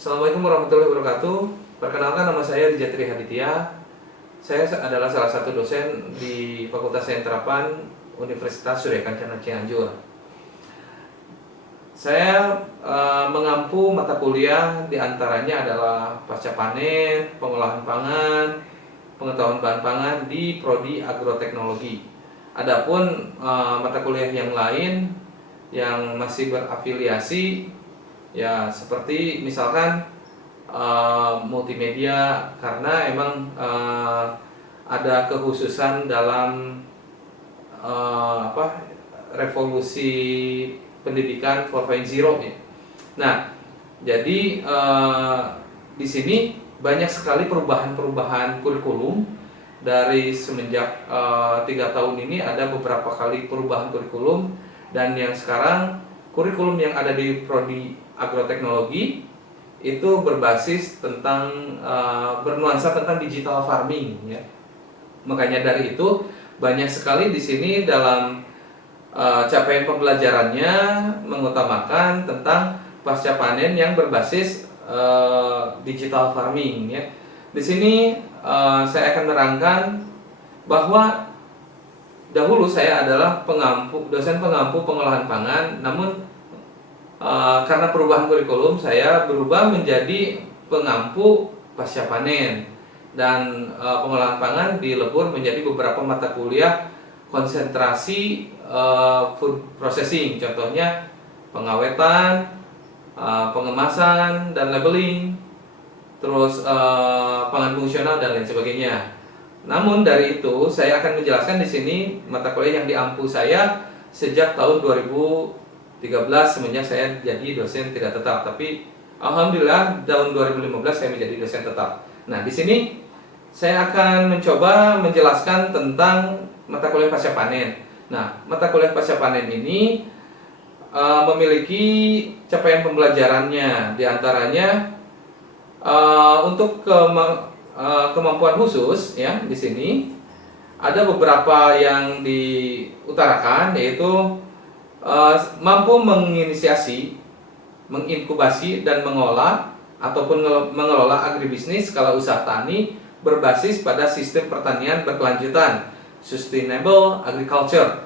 Assalamualaikum warahmatullahi wabarakatuh. Perkenalkan, nama saya Rijatri Haditya. Saya adalah salah satu dosen di Fakultas Sains Terapan Universitas Surya Kencana Cianjur. Saya mengampu mata kuliah diantaranya adalah pasca panen, pengolahan pangan, pengetahuan bahan pangan di Prodi Agroteknologi. Adapun mata kuliah yang lain yang masih berafiliasi ya seperti misalkan multimedia, karena emang ada kekhususan dalam revolusi pendidikan 4.0 ya. Nah, jadi di sini banyak sekali perubahan-perubahan kurikulum dari semenjak 3 tahun ini. Ada beberapa kali perubahan kurikulum, dan yang sekarang kurikulum yang ada di Prodi Agroteknologi itu berbasis tentang bernuansa tentang digital farming ya. Makanya dari itu banyak sekali di sini dalam capaian pembelajarannya mengutamakan tentang pasca panen yang berbasis digital farming ya. Di sini saya akan menerangkan bahwa dahulu saya adalah dosen pengampu pengolahan pangan, namun karena perubahan kurikulum saya berubah menjadi pengampu pasca panen, dan pengolahan pangan dilebur menjadi beberapa mata kuliah konsentrasi food processing, contohnya pengawetan, pengemasan dan labeling, terus pangan fungsional dan lain sebagainya. Namun dari itu saya akan menjelaskan di sini mata kuliah yang diampu saya sejak tahun 2013 semenjak saya jadi dosen tidak tetap. Tapi alhamdulillah tahun 2015 saya menjadi dosen tetap. Nah, di sini saya akan mencoba menjelaskan tentang mata kuliah pasca panen. Nah, mata kuliah pasca panen ini memiliki capaian pembelajarannya, diantaranya untuk kemampuan khusus ya. Di sini ada beberapa yang diutarakan, yaitu mampu menginisiasi, menginkubasi dan mengolah ataupun mengelola agribisnis skala usaha tani berbasis pada sistem pertanian berkelanjutan, sustainable agriculture,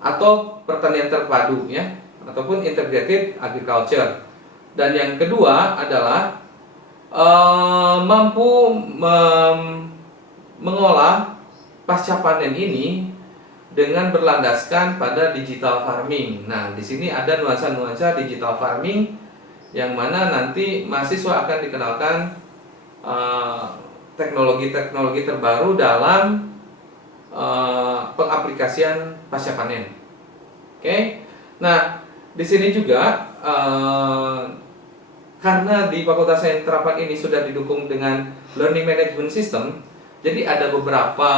atau pertanian terpadu ya, ataupun integrated agriculture. Dan yang kedua adalah mampu mengolah pasca panen ini dengan berlandaskan pada digital farming. Nah, di sini ada nuansa-nuansa digital farming yang mana nanti mahasiswa akan dikenalkan teknologi-teknologi terbaru dalam pengaplikasian pasca panen. Oke. Nah, di sini juga karena di Fakultas Sains Terapan ini sudah didukung dengan learning management system, jadi ada beberapa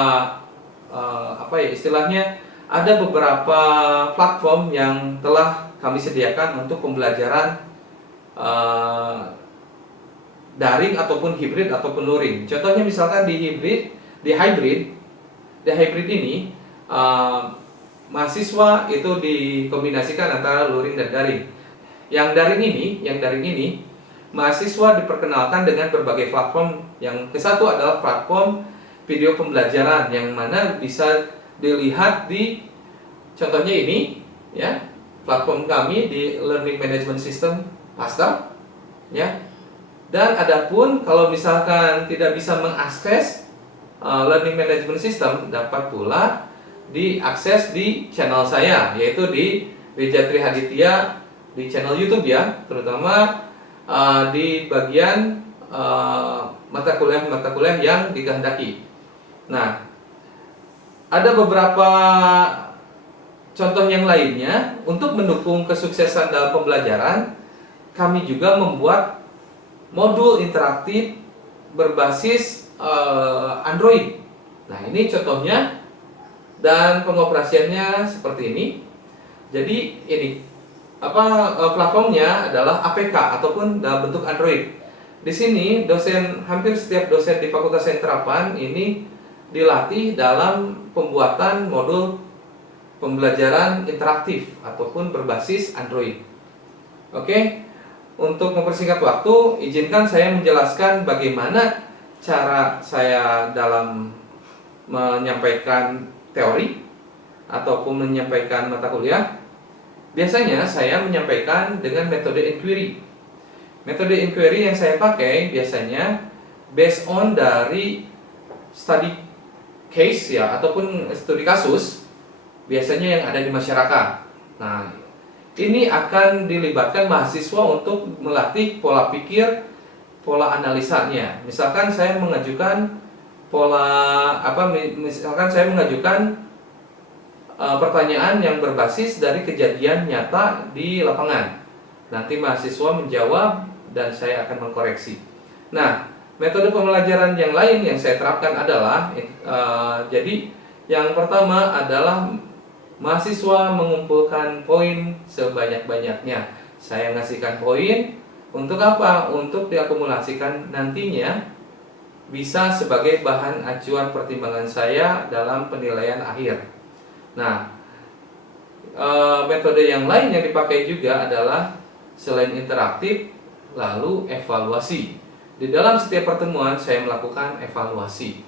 istilahnya ada beberapa platform yang telah kami sediakan untuk pembelajaran daring ataupun hibrid ataupun luring. Contohnya misalkan di hybrid ini mahasiswa itu dikombinasikan antara luring dan daring. Yang daring ini mahasiswa diperkenalkan dengan berbagai platform. Yang kesatu adalah platform video pembelajaran yang mana bisa dilihat di contohnya ini ya, platform kami di Learning Management System Master ya. Dan adapun kalau misalkan tidak bisa mengakses Learning Management System, dapat pula diakses di channel saya, yaitu di Rijatri Haditya di channel YouTube ya, terutama di bagian mata kuliah yang dikehendaki. Nah, ada beberapa contoh yang lainnya. Untuk mendukung kesuksesan dalam pembelajaran, kami juga membuat modul interaktif berbasis Android. Nah, ini contohnya dan pengoperasiannya seperti ini. Jadi ini platformnya adalah APK ataupun dalam bentuk Android. Di sini hampir setiap dosen di Fakultas Sains Terapan ini dilatih dalam pembuatan modul pembelajaran interaktif ataupun berbasis Android. Oke. untuk mempersingkat waktu, izinkan saya menjelaskan bagaimana cara saya dalam menyampaikan teori ataupun menyampaikan mata kuliah. Biasanya saya menyampaikan dengan metode inquiry. Metode inquiry yang saya pakai biasanya based on dari study case ya, ataupun studi kasus biasanya yang ada di masyarakat. Nah, ini akan dilibatkan mahasiswa untuk melatih pola pikir, pola analisanya. Misalkan saya mengajukan pertanyaan yang berbasis dari kejadian nyata di lapangan. Nanti mahasiswa menjawab dan saya akan mengkoreksi. Nah, metode pembelajaran yang lain yang saya terapkan adalah jadi yang pertama adalah mahasiswa mengumpulkan poin sebanyak-banyaknya. Saya ngasihkan poin untuk apa? Untuk diakumulasikan nantinya bisa sebagai bahan acuan pertimbangan saya dalam penilaian akhir. Nah, metode yang lain yang dipakai juga adalah selain interaktif, lalu evaluasi. Di dalam setiap pertemuan saya melakukan evaluasi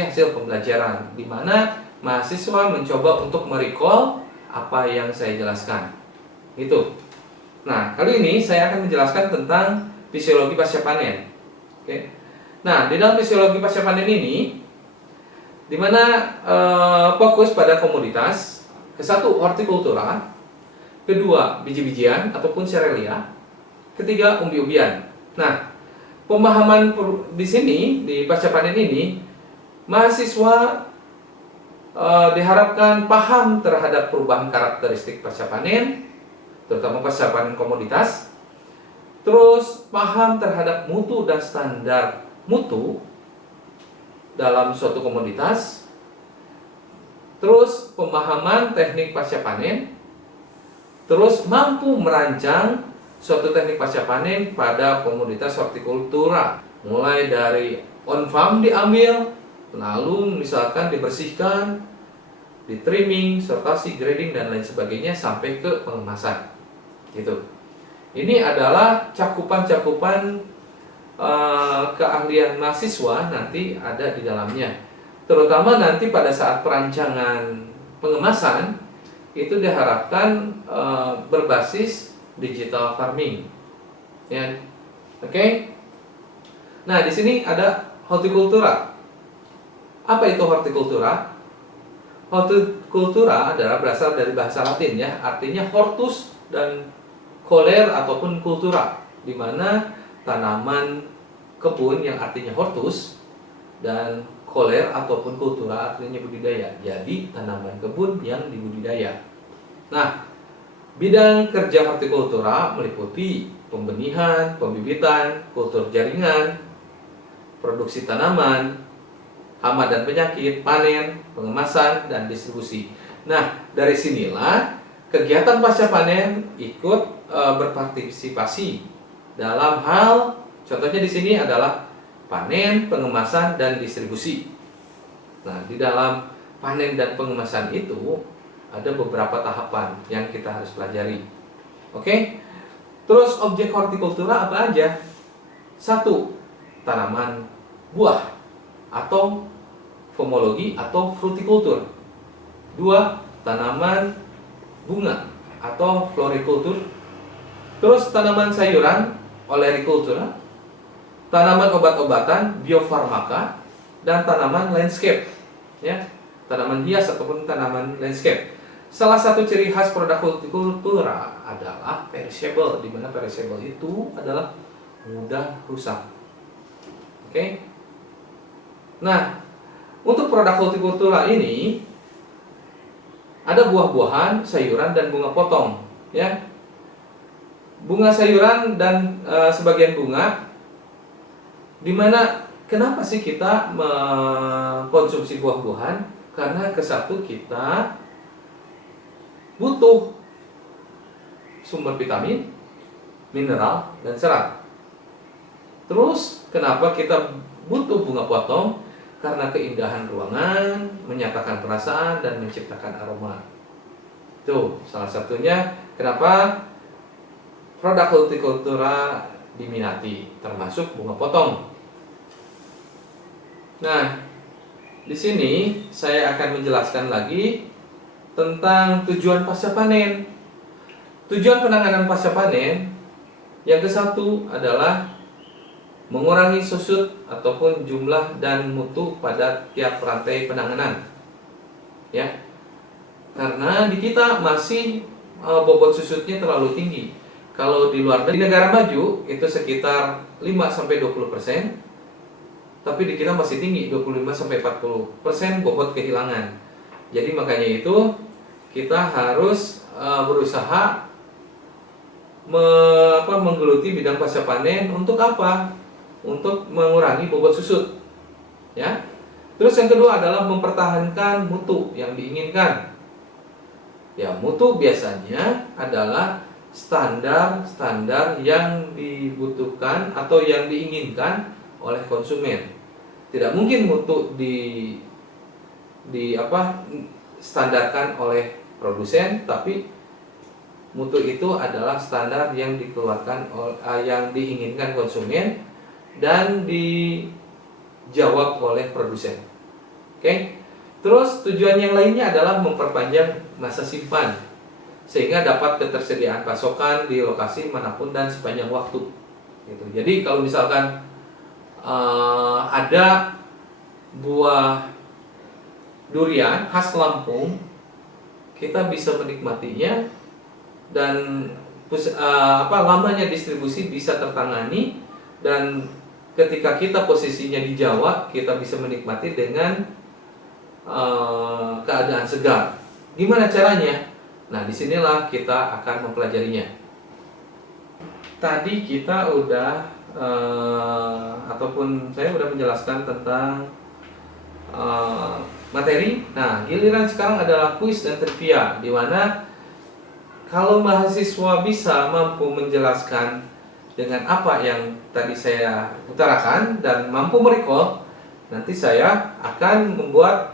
hasil pembelajaran, di mana mahasiswa mencoba untuk merecall apa yang saya jelaskan. Itu. Nah, kali ini saya akan menjelaskan tentang fisiologi pasca panen. Oke. Nah, di dalam fisiologi pasca panen ini, di mana fokus pada komoditas, kesatu hortikultura, kedua biji-bijian ataupun serelia, ketiga umbi-umbian. Nah, pemahaman di sini di pasca panen ini, mahasiswa diharapkan paham terhadap perubahan karakteristik pasca panen, terutama pasca panen komoditas, terus paham terhadap mutu dan standar mutu dalam suatu komoditas, terus pemahaman teknik pasca panen, terus mampu merancang suatu teknik pasca panen pada komoditas hortikultura, mulai dari on farm diambil, lalu misalkan dibersihkan, di trimming, sortasi, grading dan lain sebagainya sampai ke pengemasan. Gitu. Ini adalah cakupan-cakupan keahlian mahasiswa nanti ada di dalamnya. Terutama nanti pada saat perancangan pengemasan itu diharapkan berbasis digital farming. Ya. Oke. Nah, di sini ada hortikultura. Apa itu hortikultura? Hortikultura adalah berasal dari bahasa Latin ya, artinya hortus dan coler ataupun kultura, di mana tanaman kebun yang artinya hortus dan coler ataupun kultura artinya budidaya. Jadi tanaman kebun yang dibudidaya. Nah, bidang kerja hortikultura meliputi pembenihan, pembibitan, kultur jaringan, produksi tanaman, hama dan penyakit, panen, pengemasan, dan distribusi. Nah, dari sinilah kegiatan pasca panen ikut berpartisipasi dalam hal, contohnya di sini adalah panen, pengemasan, dan distribusi. Nah, di dalam panen dan pengemasan itu ada beberapa tahapan yang kita harus pelajari. Oke? Terus objek hortikultura apa aja? 1. Tanaman buah atau pomologi atau frutikultur. 2. Tanaman bunga atau florikultur. Terus tanaman sayuran, olerikultura, tanaman obat-obatan, biofarmaka, dan tanaman landscape, ya, tanaman hias ataupun tanaman landscape. Salah satu ciri khas produk hortikultura adalah perishable, di mana perishable itu adalah mudah rusak. Oke. Nah, untuk produk hortikultura ini ada buah-buahan, sayuran, dan bunga potong, ya. Bunga sayuran dan sebagian bunga, dimana kenapa sih kita mengkonsumsi buah-buahan? Karena kesatu kita butuh sumber vitamin, mineral, dan serat. Terus kenapa kita butuh bunga potong? Karena keindahan ruangan, menyatakan perasaan, dan menciptakan aroma. Itu salah satunya kenapa produk hortikultura diminati, termasuk bunga potong. Nah, di sini saya akan menjelaskan lagi tentang tujuan pasca panen. Tujuan penanganan pasca panen yang ke satu adalah mengurangi susut ataupun jumlah dan mutu pada tiap rantai penanganan. Ya, karena di kita masih bobot susutnya terlalu tinggi. Kalau di luar negeri, di negara maju itu sekitar 5-20%, tapi di kita masih tinggi 25-40% bobot kehilangan. Jadi makanya itu kita harus berusaha menggeluti bidang pasca panen untuk apa? Untuk mengurangi bobot susut. Ya. Terus yang kedua adalah mempertahankan mutu yang diinginkan. Ya, mutu biasanya adalah standar yang dibutuhkan atau yang diinginkan oleh konsumen. Tidak mungkin mutu standarkan oleh produsen, tapi mutu itu adalah standar yang dikeluarkan yang diinginkan konsumen dan dijawab oleh produsen. Oke. Terus tujuan yang lainnya adalah memperpanjang masa simpan sehingga dapat ketersediaan pasokan di lokasi manapun dan sepanjang waktu. Gitu. Jadi kalau misalkan ada buah durian khas Lampung, kita bisa menikmatinya dan lamanya distribusi bisa tertangani, dan ketika kita posisinya di Jawa, kita bisa menikmati dengan keadaan segar. Gimana caranya? Nah, disinilah kita akan mempelajarinya. Tadi kita udah saya udah menjelaskan tentang materi. Nah, giliran sekarang adalah kuis dan trivia, di mana kalau mahasiswa bisa mampu menjelaskan dengan apa yang tadi saya utarakan dan mampu merecall, nanti saya akan membuat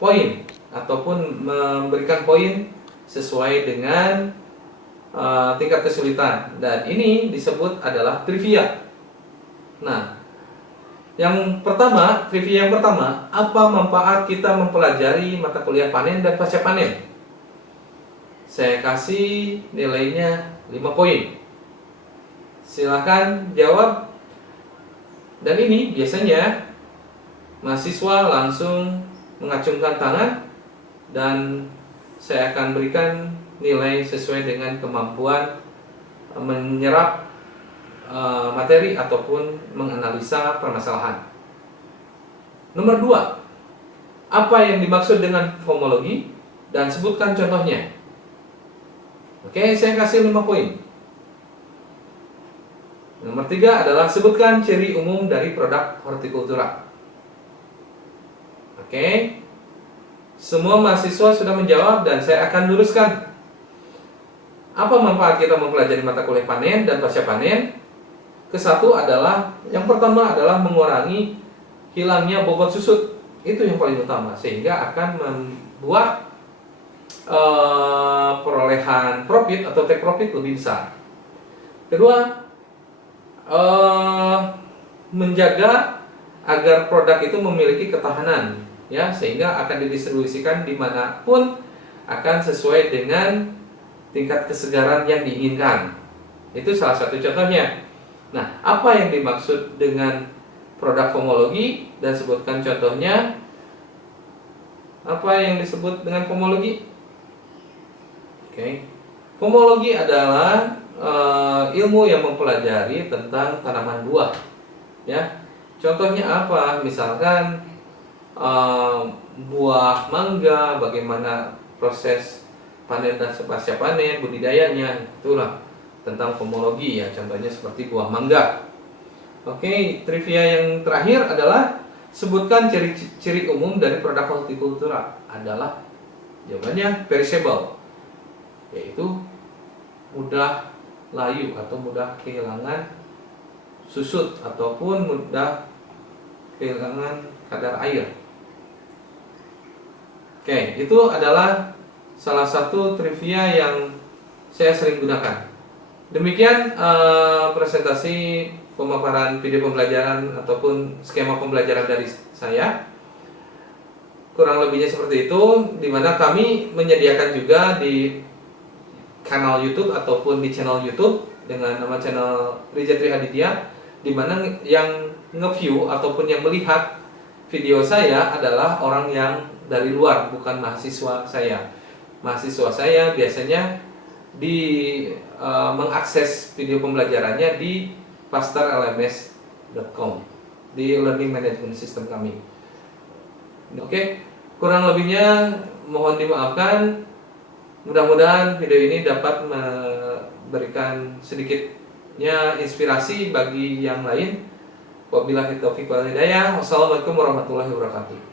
poin ataupun memberikan poin sesuai dengan tingkat kesulitan, dan ini disebut adalah trivia. Nah, trivia yang pertama, apa manfaat kita mempelajari mata kuliah panen dan pasca panen? Saya kasih nilainya 5 poin. Silakan jawab. Dan ini biasanya mahasiswa langsung mengacungkan tangan dan saya akan berikan nilai sesuai dengan kemampuan menyerap materi ataupun menganalisa permasalahan. Nomor 2, apa yang dimaksud dengan homologi dan sebutkan contohnya. Oke, saya kasih 5 poin. Nomor 3 adalah sebutkan ciri umum dari produk hortikultura. Oke, semua mahasiswa sudah menjawab dan saya akan luruskan. Apa manfaat kita mempelajari mata kuliah panen dan pasca panen? Kesatu adalah, yang pertama adalah mengurangi hilangnya bobot susut. Itu yang paling utama, sehingga akan membuat perolehan profit atau take profit lebih besar. Kedua, menjaga agar produk itu memiliki ketahanan, ya, sehingga akan didistribusikan dimanapun akan sesuai dengan tingkat kesegaran yang diinginkan. Itu salah satu contohnya. Nah, apa yang dimaksud dengan produk homologi dan sebutkan contohnya? Apa yang disebut dengan homologi? Oke. Homologi adalah ilmu yang mempelajari tentang tanaman buah. Ya. Contohnya apa? Misalkan buah mangga, bagaimana proses panen dan pasca panen, budidayanya, itulah tentang homologi, ya. Contohnya seperti buah mangga. Oke, trivia yang terakhir adalah sebutkan ciri-ciri umum dari produk hortikultura. Adalah jawabannya perishable, yaitu mudah layu atau mudah kehilangan susut ataupun mudah kehilangan kadar air. Oke, itu adalah salah satu trivia yang saya sering gunakan. Demikian presentasi pemaparan video pembelajaran ataupun skema pembelajaran dari saya. Kurang lebihnya seperti itu, di mana kami menyediakan juga di kanal YouTube ataupun di channel YouTube dengan nama channel Rijatri Aditya, di mana yang nge-view ataupun yang melihat video saya adalah orang yang dari luar, bukan mahasiswa saya. Mahasiswa saya biasanya mengakses video pembelajarannya di pastorlms.com, di learning management system kami. Oke, kurang lebihnya mohon dimaafkan. Mudah-mudahan video ini dapat memberikan sedikitnya inspirasi bagi yang lain. Wabillahi taufiq wal hidayah. Wassalamualaikum warahmatullahi wabarakatuh.